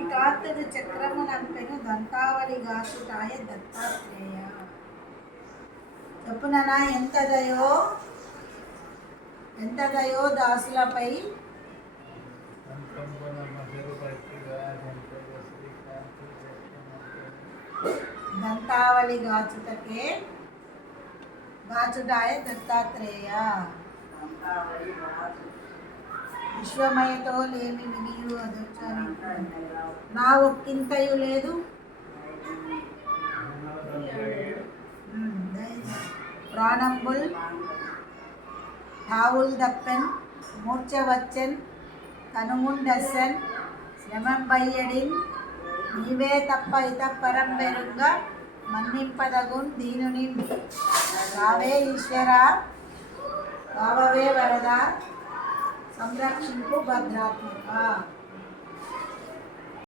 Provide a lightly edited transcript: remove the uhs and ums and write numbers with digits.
ఈకాంతుడు చక్రమునంపెను దంతావళి గాచుటాయ దత్తాత్రేయ. చెప్పుననా ఎంత దయో దాసులపై. దంతావళి గాచుటాయ దత్తాత్రేయ. విశ్వమయతో లేమి వినియు అదొచ్చని నా ఒక్కింతయు లేదు. ప్రాణంబుల్ ఠావుల్ దప్పెన్ మూర్ఛ వచ్చెన్ కనుముండెస్సెన్ శ్రమంబయ్యడిన్ నీవే తప్ప ఇతపరంబెరుంగ మన్నింపదగున్ దీనునిన్. రావే ఈశ్వరా కావవే వరదా సంరక్షింపు భద్రాత్మక.